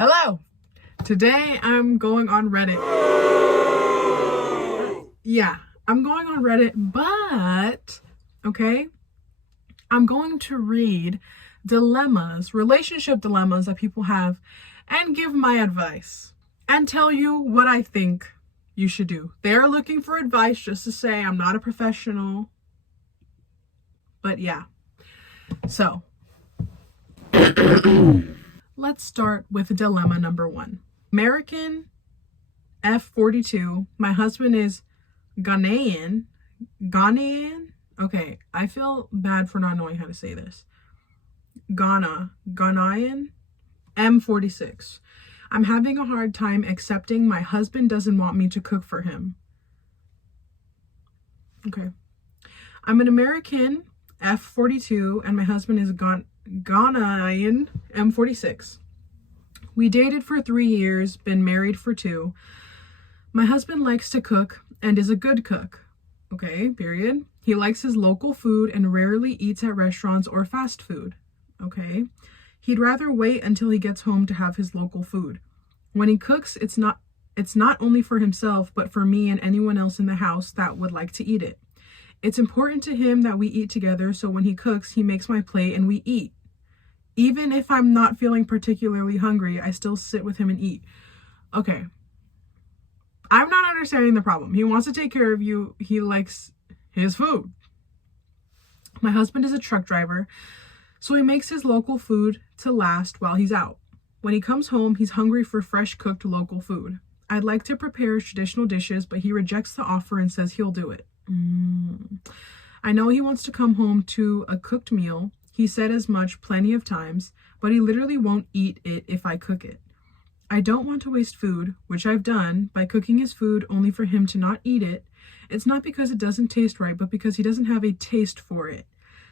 Hello! Today I'm going on Reddit. Yeah, I'm going on Reddit, but, okay, I'm going to read relationship dilemmas that people have, and give my advice, and tell you what I think you should do. They're looking for advice, just to say I'm not a professional, but yeah. So, let's start with dilemma number 1. American F42. My husband is Ghanaian. Okay, I feel bad for not knowing how to say this. Ghanaian M46. I'm having a hard time accepting my husband doesn't want me to cook for him. Okay. I'm an American F42 and my husband is Ghanaian M46. We dated for 3 years, been married for 2. My husband likes to cook and is a good cook. Okay, period. He likes his local food and rarely eats at restaurants or fast food. Okay. He'd rather wait until he gets home to have his local food. When he cooks, it's not only for himself, but for me and anyone else in the house that would like to eat it. It's important to him that we eat together, so when he cooks, he makes my plate and we eat. Even if I'm not feeling particularly hungry, I still sit with him and eat. Okay. I'm not understanding the problem. He wants to take care of you. He likes his food. My husband is a truck driver, so he makes his local food to last while he's out. When he comes home, he's hungry for fresh cooked local food. I'd like to prepare traditional dishes, but he rejects the offer and says he'll do it. I know he wants to come home to a cooked meal. He said as much plenty of times, but he literally won't eat it if I cook it. I don't want to waste food, which I've done, by cooking his food only for him to not eat it. It's not because it doesn't taste right, but because he doesn't have a taste for it.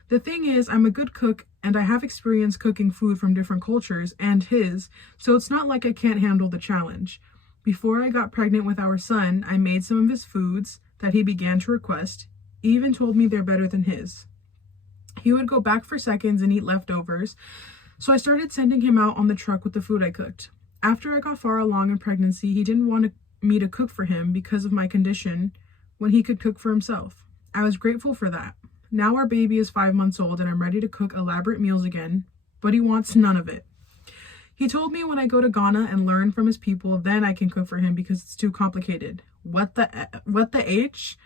The thing is, I'm a good cook and I have experience cooking food from different cultures and his, so it's not like I can't handle the challenge. Before I got pregnant with our son, I made some of his foods that he began to request. He even told me they're better than his. He would go back for seconds and eat leftovers, so I started sending him out on the truck with the food I cooked. After I got far along in pregnancy, he didn't want me to cook for him because of my condition when he could cook for himself. I was grateful for that. Now our baby is 5 months old and I'm ready to cook elaborate meals again, but he wants none of it. He told me when I go to Ghana and learn from his people, then I can cook for him because it's too complicated. What the H?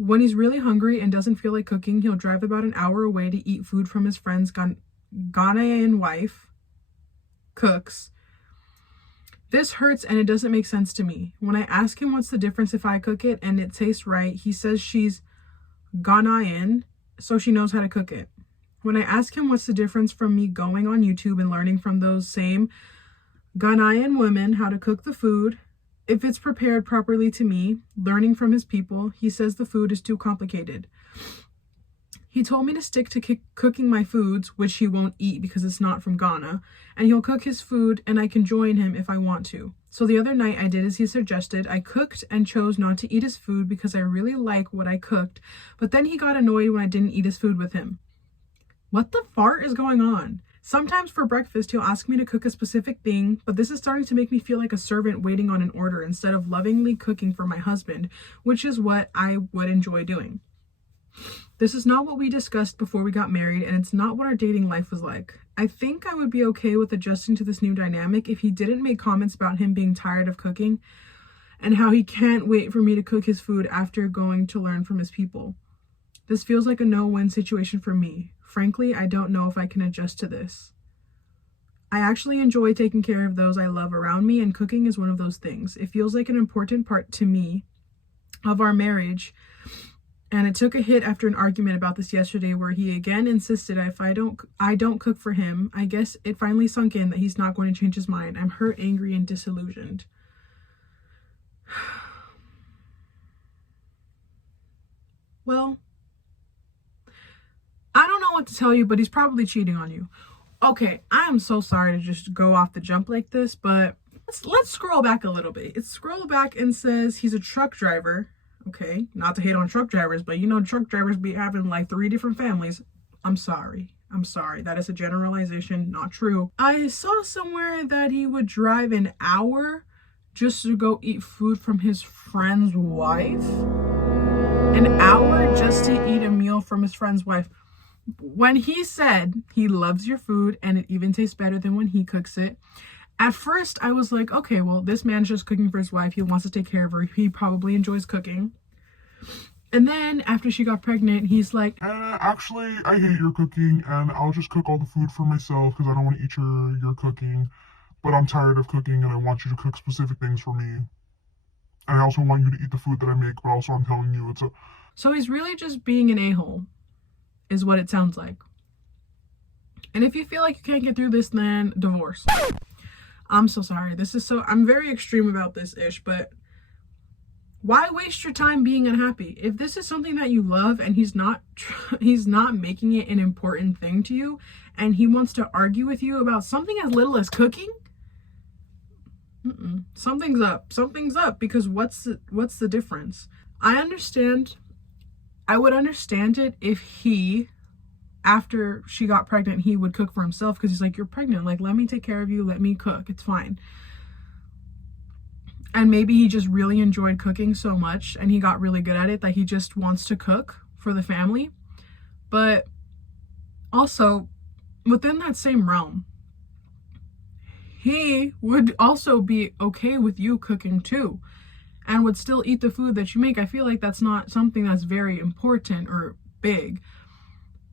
When he's really hungry and doesn't feel like cooking, he'll drive about an hour away to eat food from his friend's Ghanaian wife cooks. This hurts and it doesn't make sense to me. When I ask him what's the difference if I cook it and it tastes right, he says she's Ghanaian, so she knows how to cook it. When I ask him what's the difference from me going on YouTube and learning from those same Ghanaian women how to cook the food, if it's prepared properly to me, learning from his people, he says the food is too complicated. He told me to stick to cooking my foods, which he won't eat because it's not from Ghana, and he'll cook his food and I can join him if I want to. So the other night I did as he suggested. I cooked and chose not to eat his food because I really like what I cooked, but then he got annoyed when I didn't eat his food with him. What the fart is going on? Sometimes for breakfast, he'll ask me to cook a specific thing, but this is starting to make me feel like a servant waiting on an order instead of lovingly cooking for my husband, which is what I would enjoy doing. This is not what we discussed before we got married, and it's not what our dating life was like. I think I would be okay with adjusting to this new dynamic if he didn't make comments about him being tired of cooking and how he can't wait for me to cook his food after going to learn from his people. This feels like a no-win situation for me. Frankly, I don't know if I can adjust to this. I actually enjoy taking care of those I love around me, and cooking is one of those things. It feels like an important part to me of our marriage, and it took a hit after an argument about this yesterday where he again insisted if I don't cook for him. I guess it finally sunk in that he's not going to change his mind. I'm hurt, angry, and disillusioned. Well, I don't know what to tell you, but he's probably cheating on you. Okay, I am so sorry to just go off the jump like this, but let's scroll back a little bit. It scroll back and says he's a truck driver. Okay, not to hate on truck drivers, but you know truck drivers be having like 3 different families. I'm sorry. I'm sorry, that is a generalization, not true. I saw somewhere that he would drive an hour just to go eat food from his friend's wife. An hour just to eat a meal from his friend's wife. When he said he loves your food and it even tastes better than when he cooks it, at first I was like, okay, well, this man's just cooking for his wife. He wants to take care of her. He probably enjoys cooking. And then after she got pregnant, he's like, actually, I hate your cooking, and I'll just cook all the food for myself because I don't want to eat your cooking. But I'm tired of cooking, and I want you to cook specific things for me. And I also want you to eat the food that I make, but also I'm telling you it's a... So he's really just being an a-hole, is what it sounds like. And if you feel like you can't get through this, then divorce. I'm so sorry. I'm very extreme about this ish, but why waste your time being unhappy? If this is something that you love and he's not making it an important thing to you, and he wants to argue with you about something as little as cooking, something's up, because what's the difference? I would understand it if he, after she got pregnant, he would cook for himself, because he's like, you're pregnant, like, let me take care of you, let me cook, it's fine. And maybe he just really enjoyed cooking so much and he got really good at it that he just wants to cook for the family. But also, within that same realm, he would also be okay with you cooking too, and would still eat the food that you make. I feel like that's not something that's very important or big.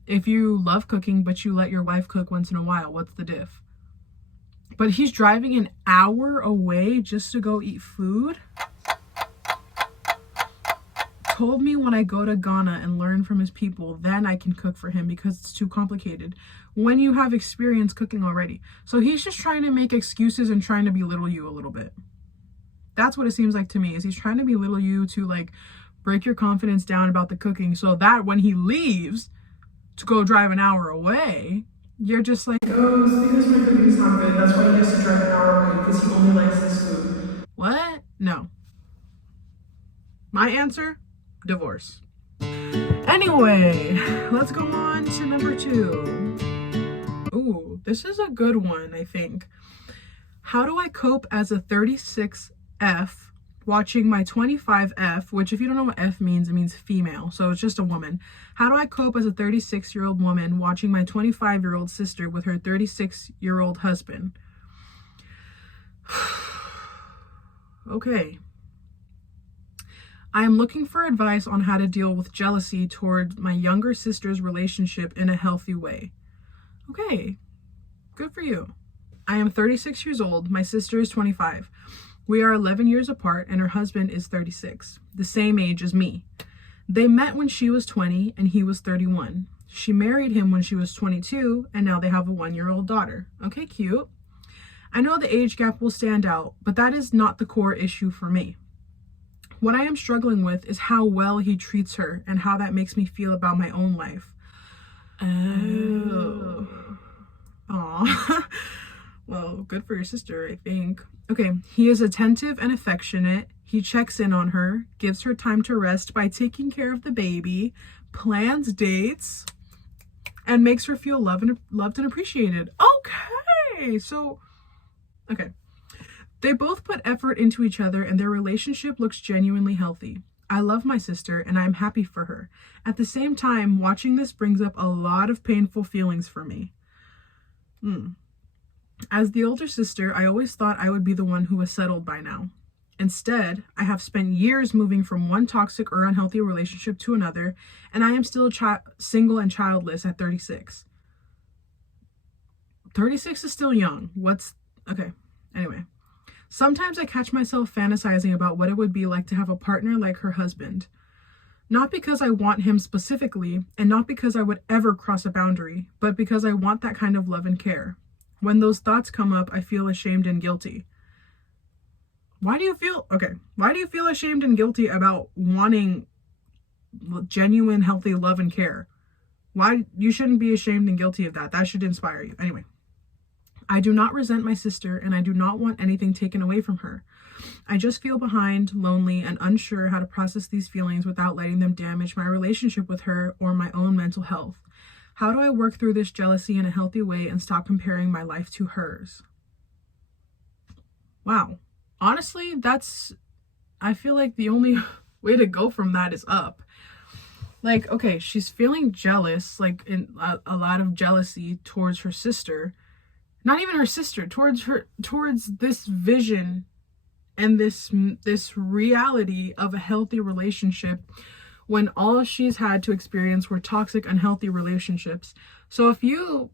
If you love cooking, but you let your wife cook once in a while, what's the diff? But he's driving an hour away just to go eat food? Told me when I go to Ghana and learn from his people, then I can cook for him because it's too complicated. When you have experience cooking already. So he's just trying to make excuses and trying to belittle you a little bit. That's what it seems like to me, is he's trying to belittle you to like break your confidence down about the cooking, so that when he leaves to go drive an hour away, you're just like, oh, it's because my cooking is not good. That's why he has to drive an hour away, because he only likes this food. What? No. My answer? Divorce. Anyway, let's go on to number 2. Ooh, this is a good one, I think. How do I cope as a 36F watching my 25F, which if you don't know what F means, it means female, so it's just a woman. How do I cope as a 36-year-old woman watching my 25-year-old sister with her 36-year-old husband? Okay. I am looking for advice on how to deal with jealousy toward my younger sister's relationship in a healthy way. Okay, good for you. I am 36 years old. My sister is 25. We are 11 years apart, and her husband is 36, the same age as me. They met when she was 20 and he was 31. She married him when she was 22, and now they have a 1-year-old daughter. Okay, cute. I know the age gap will stand out, but that is not the core issue for me. What I am struggling with is how well he treats her and how that makes me feel about my own life. Oh. Aw. Well, good for your sister, I think. Okay, he is attentive and affectionate. He checks in on her, gives her time to rest by taking care of the baby, plans dates, and makes her feel loved and appreciated. Okay, so, okay. They both put effort into each other and their relationship looks genuinely healthy. I love my sister and I'm happy for her. At the same time, watching this brings up a lot of painful feelings for me. As the older sister, I always thought I would be the one who was settled by now. Instead, I have spent years moving from one toxic or unhealthy relationship to another, and I am still single and childless at 36. 36 is still young. Okay, anyway. Sometimes I catch myself fantasizing about what it would be like to have a partner like her husband. Not because I want him specifically, and not because I would ever cross a boundary, but because I want that kind of love and care. When those thoughts come up, I feel ashamed and guilty. Why do you feel ashamed and guilty about wanting genuine, healthy love and care? Why? You shouldn't be ashamed and guilty of that. That should inspire you. Anyway, I do not resent my sister, and I do not want anything taken away from her. I just feel behind, lonely, and unsure how to process these feelings without letting them damage my relationship with her or my own mental health. How do I work through this jealousy in a healthy way and stop comparing my life to hers? Wow. Honestly, I feel like the only way to go from that is up. Like, okay, she's feeling jealous, like in a lot of jealousy towards her sister. Not even her sister, towards this vision and this reality of a healthy relationship, when all she's had to experience were toxic, unhealthy relationships. So if you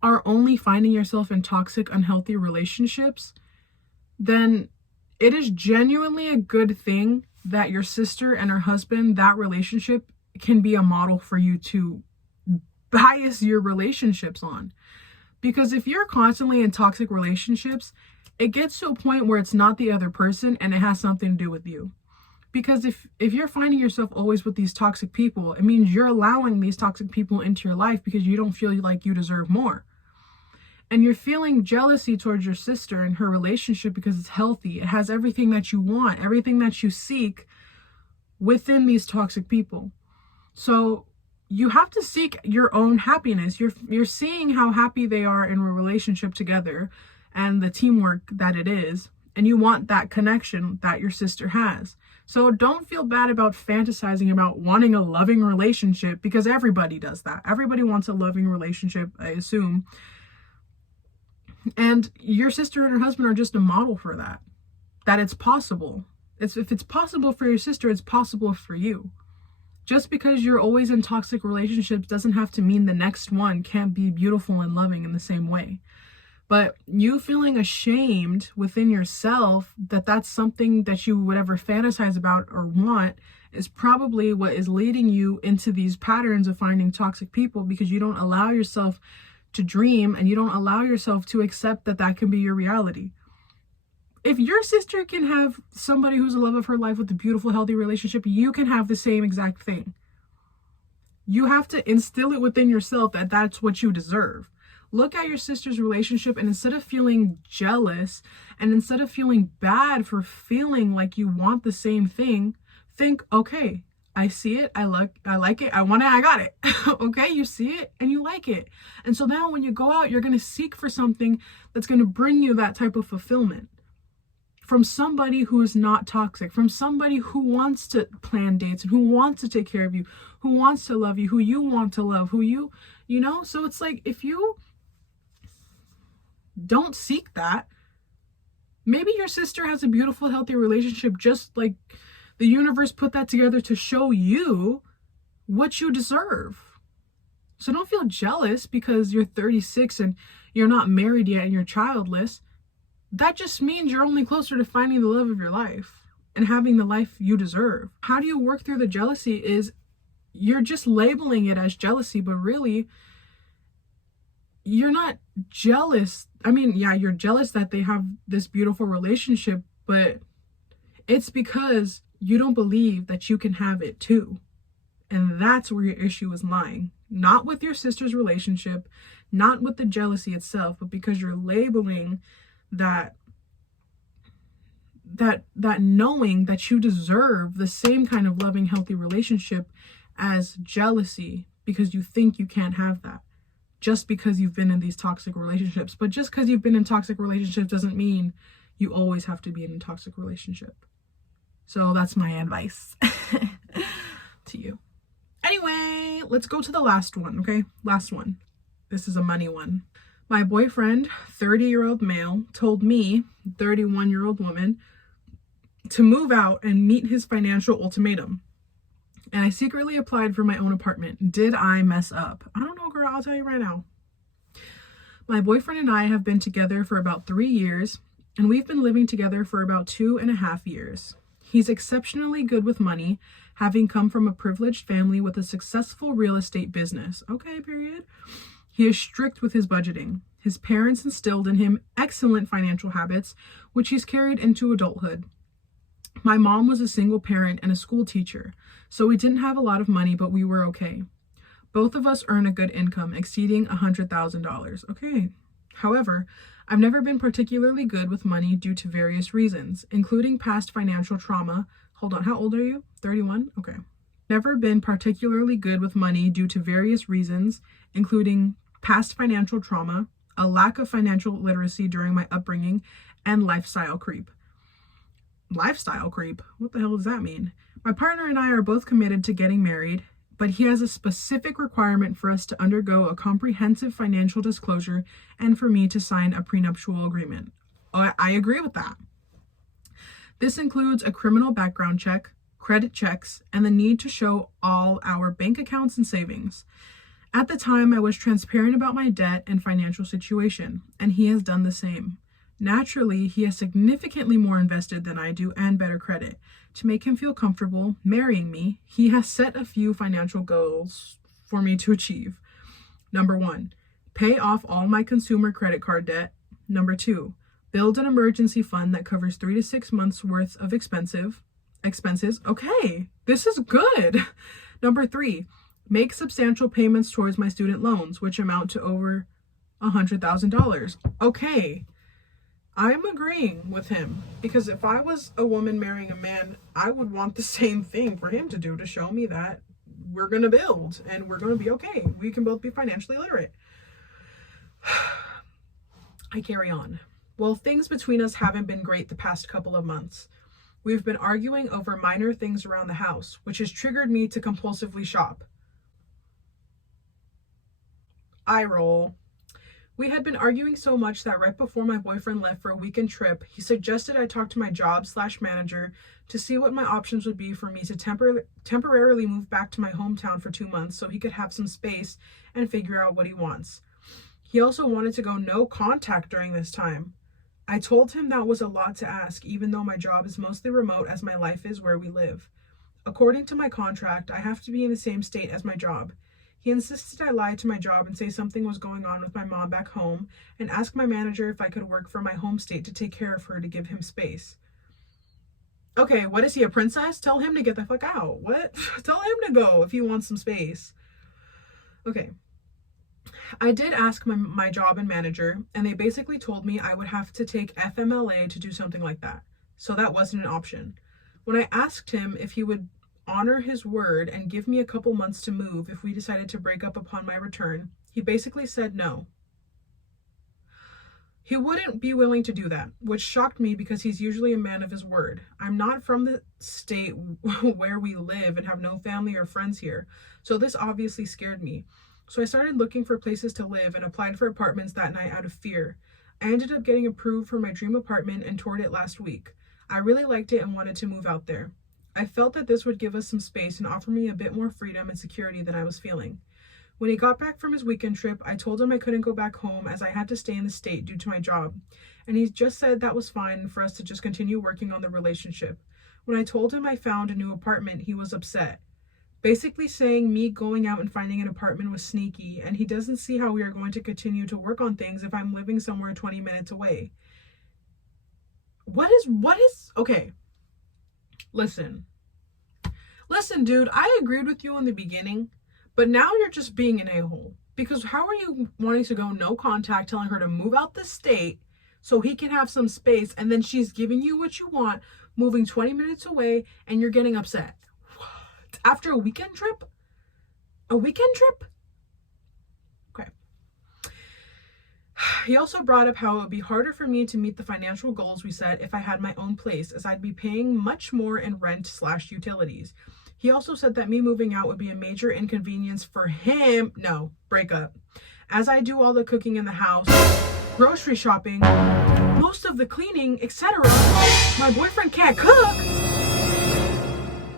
are only finding yourself in toxic, unhealthy relationships, then it is genuinely a good thing that your sister and her husband, that relationship can be a model for you to bias your relationships on. Because if you're constantly in toxic relationships, it gets to a point where it's not the other person and it has something to do with you. Because if you're finding yourself always with these toxic people, it means you're allowing these toxic people into your life because you don't feel like you deserve more. And you're feeling jealousy towards your sister and her relationship because it's healthy. It has everything that you want, everything that you seek within these toxic people. So you have to seek your own happiness. You're seeing how happy they are in a relationship together and the teamwork that it is. And you want that connection that your sister has. So don't feel bad about fantasizing about wanting a loving relationship, because everybody does that. Everybody wants a loving relationship, I assume. And your sister and her husband are just a model for that. That it's possible. If it's possible for your sister, it's possible for you. Just because you're always in toxic relationships doesn't have to mean the next one can't be beautiful and loving in the same way. But you feeling ashamed within yourself that that's something that you would ever fantasize about or want is probably what is leading you into these patterns of finding toxic people, because you don't allow yourself to dream and you don't allow yourself to accept that that can be your reality. If your sister can have somebody who's the love of her life with a beautiful, healthy relationship, you can have the same exact thing. You have to instill it within yourself that that's what you deserve. Look at your sister's relationship, and instead of feeling jealous and instead of feeling bad for feeling like you want the same thing, think, okay, I see it, I like it, I want it, I got it. Okay, you see it and you like it. And so now when you go out, you're going to seek for something that's going to bring you that type of fulfillment from somebody who is not toxic, from somebody who wants to plan dates and who wants to take care of you, who wants to love you, who you want to love, who you know? So it's like, if you don't seek that, maybe your sister has a beautiful, healthy relationship, just like the universe put that together to show you what you deserve. So don't feel jealous because you're 36 and you're not married yet and you're childless. That just means you're only closer to finding the love of your life and having the life you deserve. How do you work through the jealousy is you're just labeling it as jealousy, but really you're not jealous. I mean, yeah, you're jealous that they have this beautiful relationship, but it's because you don't believe that you can have it too. And that's where your issue is lying. Not with your sister's relationship, not with the jealousy itself, but because you're labeling that knowing that you deserve the same kind of loving, healthy relationship as jealousy, because you think you can't have that just because you've been in these toxic relationships. But just because you've been in toxic relationships doesn't mean you always have to be in a toxic relationship. So that's my advice to you. Anyway, let's go to the last one, okay? Last one. This is a money one. My boyfriend, 30-year-old male, told me, 31-year-old woman, to move out and meet his financial ultimatum. And I secretly applied for my own apartment. Did I mess up? I don't know, girl. I'll tell you right now. My boyfriend and I have been together for about 3 years, and we've been living together for about 2.5 years. He's exceptionally good with money, having come from a privileged family with a successful real estate business. Okay, period. He is strict with his budgeting. His parents instilled in him excellent financial habits, which he's carried into adulthood. My mom was a single parent and a school teacher, so we didn't have a lot of money, but we were okay. Both of us earn a good income, exceeding $100,000. Okay. However, I've never been particularly good with money due to various reasons, including past financial trauma. Hold on, how old are you? 31? Okay. Never been particularly good with money due to various reasons, including past financial trauma, a lack of financial literacy during my upbringing, and lifestyle creep. Lifestyle creep? What the hell does that mean? My partner and I are both committed to getting married, but he has a specific requirement for us to undergo a comprehensive financial disclosure and for me to sign a prenuptial agreement. I agree with that. This includes a criminal background check, credit checks, and the need to show all our bank accounts and savings. At the time, I was transparent about my debt and financial situation, and he has done the same. Naturally, he has significantly more invested than I do and better credit. To make him feel comfortable marrying me, he has set a few financial goals for me to achieve. Number 1, pay off all my consumer credit card debt. Number 2, build an emergency fund that covers 3 to 6 months worth of expenses. Okay, this is good. Number 3, make substantial payments towards my student loans, which amount to over $100,000. Okay, I'm agreeing with him, because if I was a woman marrying a man, I would want the same thing for him to do, to show me that we're going to build and we're going to be okay. We can both be financially literate. I carry on. Well, things between us haven't been great the past couple of months. We've been arguing over minor things around the house, which has triggered me to compulsively shop. Eye roll. We had been arguing so much that right before my boyfriend left for a weekend trip, he suggested I talk to my job/manager to see what my options would be for me to temporarily move back to my hometown for 2 months so he could have some space and figure out what he wants. He also wanted to go no contact during this time. I told him that was a lot to ask, even though my job is mostly remote as my life is where we live. According to my contract, I have to be in the same state as my job. He insisted I lie to my job and say something was going on with my mom back home and ask my manager if I could work for my home state to take care of her to give him space. Okay, what is he, a princess? Tell him to get the fuck out. What? Tell him to go if he wants some space. Okay. I did ask my job and manager, and they basically told me I would have to take FMLA to do something like that. So that wasn't an option. When I asked him if he would honor his word and give me a couple months to move if we decided to break up upon my return, he basically said no. He wouldn't be willing to do that, which shocked me because he's usually a man of his word. I'm not from the state where we live and have no family or friends here, so this obviously scared me. So I started looking for places to live and applied for apartments that night out of fear. I ended up getting approved for my dream apartment and toured it last week. I really liked it and wanted to move out there. I felt that this would give us some space and offer me a bit more freedom and security than I was feeling. When he got back from his weekend trip, I told him I couldn't go back home as I had to stay in the state due to my job, and he just said that was fine for us to just continue working on the relationship. When I told him I found a new apartment, he was upset, basically saying me going out and finding an apartment was sneaky, and he doesn't see how we are going to continue to work on things if I'm living somewhere 20 minutes away. What is, okay. Listen, dude, I agreed with you in the beginning, but now you're just being an a-hole. Because how are you wanting to go no contact, telling her to move out the state so he can have some space, and then she's giving you what you want, moving 20 minutes away, and you're getting upset? What? After a weekend trip? A weekend trip? Okay. He also brought up how it would be harder for me to meet the financial goals we set if I had my own place, as I'd be paying much more in rent/utilities. He also said that me moving out would be a major inconvenience for him. No, break up. As I do all the cooking in the house, grocery shopping, most of the cleaning, etc., my boyfriend can't cook.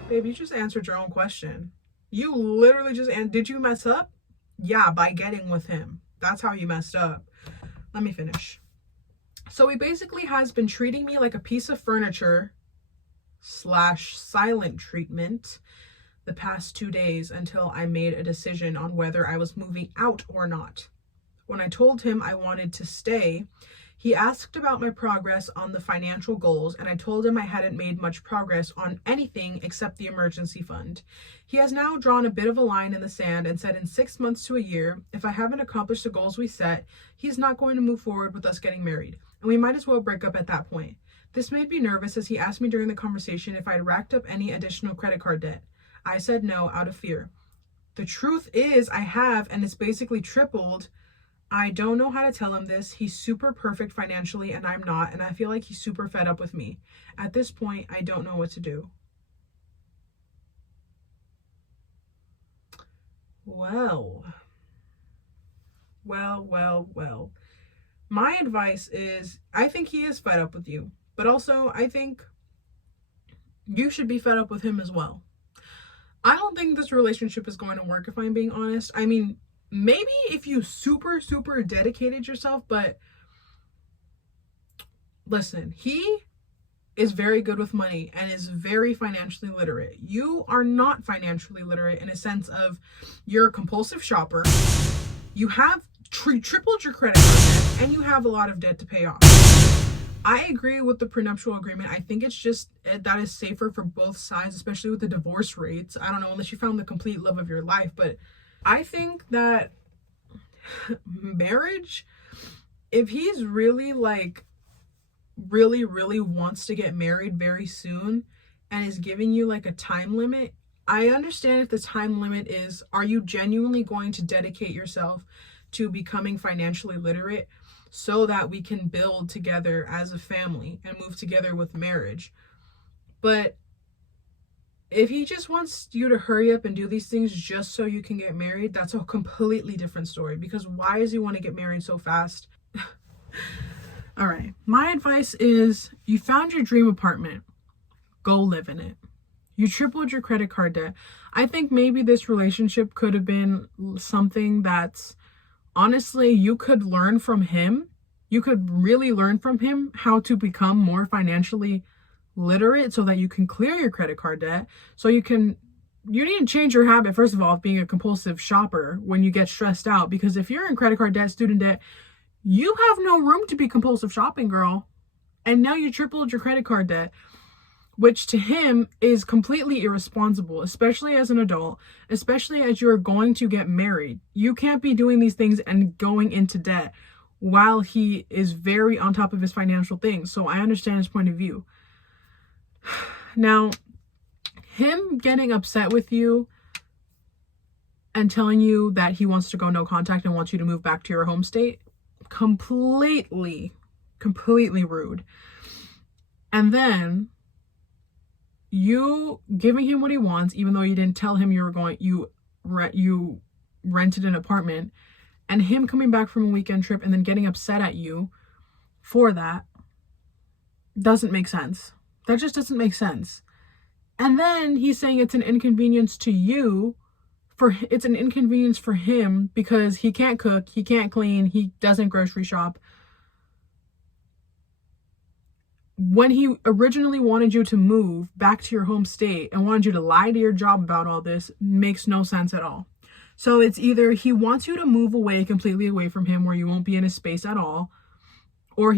Babe, you just answered your own question. You literally just, and did you mess up? Yeah, by getting with him. That's how you messed up. Let me finish. So he basically has been treating me like a piece of furniture /silent treatment the past 2 days until I made a decision on whether I was moving out or not. When I told him I wanted to stay, he asked about my progress on the financial goals, and I told him I hadn't made much progress on anything except the emergency fund. He has now drawn a bit of a line in the sand and said in 6 months to a year, if I haven't accomplished the goals we set, he's not going to move forward with us getting married, and we might as well break up at that point. This made me nervous as he asked me during the conversation if I had racked up any additional credit card debt. I said no out of fear. The truth is I have, and it's basically tripled. I don't know how to tell him this. He's super perfect financially and I'm not, and I feel like he's super fed up with me. At this point, I don't know what to do. Well. My advice is I think he is fed up with you, but also I think you should be fed up with him as well. I don't think this relationship is going to work, if I'm being honest. I mean, maybe if you super dedicated yourself, but listen, he is very good with money and is very financially literate. You are not financially literate in a sense of you're a compulsive shopper. You have tripled your credit card debt and you have a lot of debt to pay off. I agree with the prenuptial agreement. I think it's just that is safer for both sides, especially with the divorce rates. I don't know, unless you found the complete love of your life, but I think that marriage, if he's really like really wants to get married very soon and is giving you like a time limit, I understand if the time limit is, are you genuinely going to dedicate yourself to becoming financially literate so that we can build together as a family and move together with marriage? But if he just wants you to hurry up and do these things just so you can get married, that's a completely different story, because why does he want to get married so fast? All right, my advice is you found your dream apartment, go live in it. You tripled your credit card debt. I think maybe this relationship could have been something that's honestly, you could learn from him. You could really learn from him how to become more financially literate so that you can clear your credit card debt. So you need to change your habit, first of all, of being a compulsive shopper when you get stressed out. Because if you're in credit card debt, student debt, you have no room to be compulsive shopping, girl. And now you tripled your credit card debt, which to him is completely irresponsible, especially as an adult, especially as you're going to get married. You can't be doing these things and going into debt while he is very on top of his financial things. So I understand his point of view. Now, him getting upset with you and telling you that he wants to go no contact and wants you to move back to your home state, completely rude. And then you giving him what he wants, even though you didn't tell him you rented an apartment, and him coming back from a weekend trip and then getting upset at you for that doesn't make sense. That just doesn't make sense. And then he's saying it's an inconvenience to you, it's an inconvenience for him because he can't cook, he can't clean, he doesn't grocery shop. When he originally wanted you to move back to your home state and wanted you to lie to your job about all this, makes no sense at all. So it's either he wants you to move completely away from him where you won't be in his space at all, or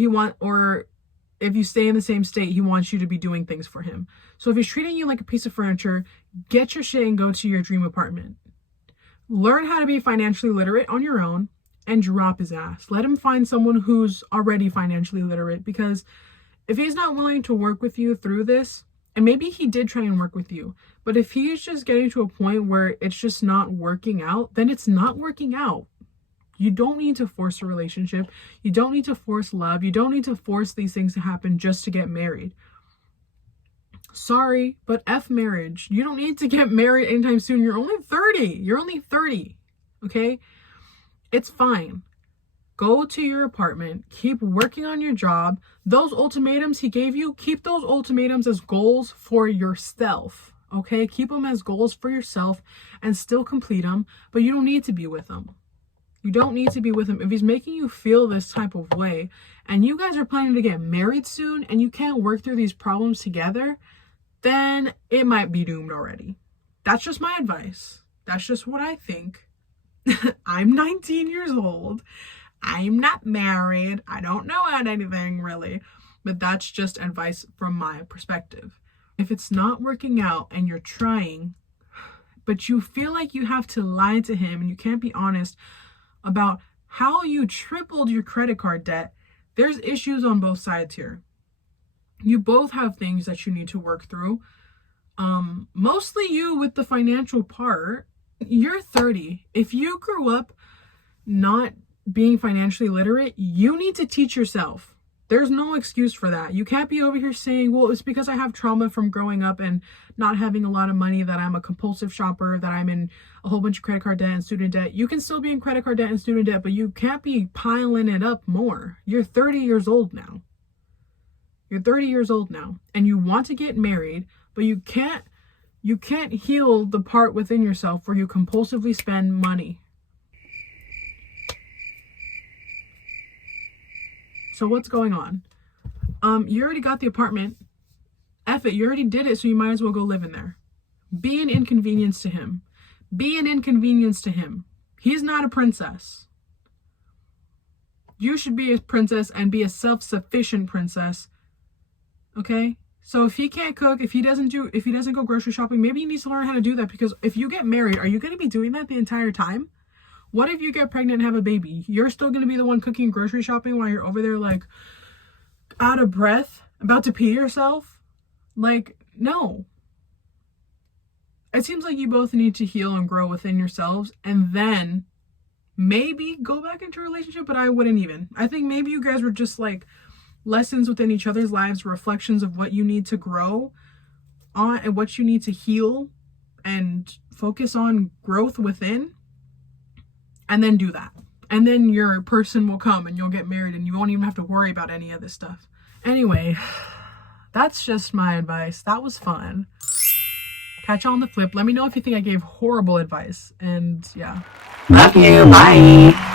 if you stay in the same state, he wants you to be doing things for him. So if he's treating you like a piece of furniture, get your shit and go to your dream apartment. Learn how to be financially literate on your own and drop his ass. Let him find someone who's already financially literate, because if he's not willing to work with you through this, and maybe he did try and work with you, but if he's just getting to a point where it's just not working out, then it's not working out. You don't need to force a relationship. You don't need to force love. You don't need to force these things to happen just to get married. Sorry, but F marriage. You don't need to get married anytime soon. You're only 30. Okay? It's fine. Go to your apartment. Keep working on your job. Those ultimatums he gave you, keep those ultimatums as goals for yourself. Okay? Keep them as goals for yourself and still complete them, but you don't need to be with them. You don't need to be with him. If he's making you feel this type of way and you guys are planning to get married soon and you can't work through these problems together, then it might be doomed already. That's just my advice. That's just what I think. I'm 19 years old. I'm not married. I don't know anything really, but that's just advice from my perspective. If it's not working out and you're trying, but you feel like you have to lie to him and you can't be honest about how you tripled your credit card debt, there's issues on both sides here. You both have things that you need to work through. Mostly you with the financial part. You're 30. If you grew up not being financially literate, you need to teach yourself. There's no excuse for that. You can't be over here saying, well, it's because I have trauma from growing up and not having a lot of money, that I'm a compulsive shopper, that I'm in a whole bunch of credit card debt and student debt. You can still be in credit card debt and student debt, but you can't be piling it up more. You're 30 years old now. You're 30 years old now, and you want to get married, but you can't heal the part within yourself where you compulsively spend money. So what's going on? You already got the apartment. F it, you already did it, so you might as well go live in there. Be an inconvenience to him. Be an inconvenience to him. He's not a princess. You should be a princess and be a self-sufficient princess. Okay? So if he can't cook, if he doesn't go grocery shopping, maybe he needs to learn how to do that, because if you get married, are you going to be doing that the entire time? What if you get pregnant and have a baby? You're still going to be the one cooking grocery shopping while you're over there like out of breath, about to pee yourself? Like, no. It seems like you both need to heal and grow within yourselves, and then maybe go back into a relationship, but I wouldn't even. I think maybe you guys were just like lessons within each other's lives, reflections of what you need to grow on and what you need to heal and focus on growth within, and then do that. And then your person will come and you'll get married and you won't even have to worry about any of this stuff. Anyway, that's just my advice. That was fun. Catch you on the flip. Let me know if you think I gave horrible advice. And yeah. Love you. Bye.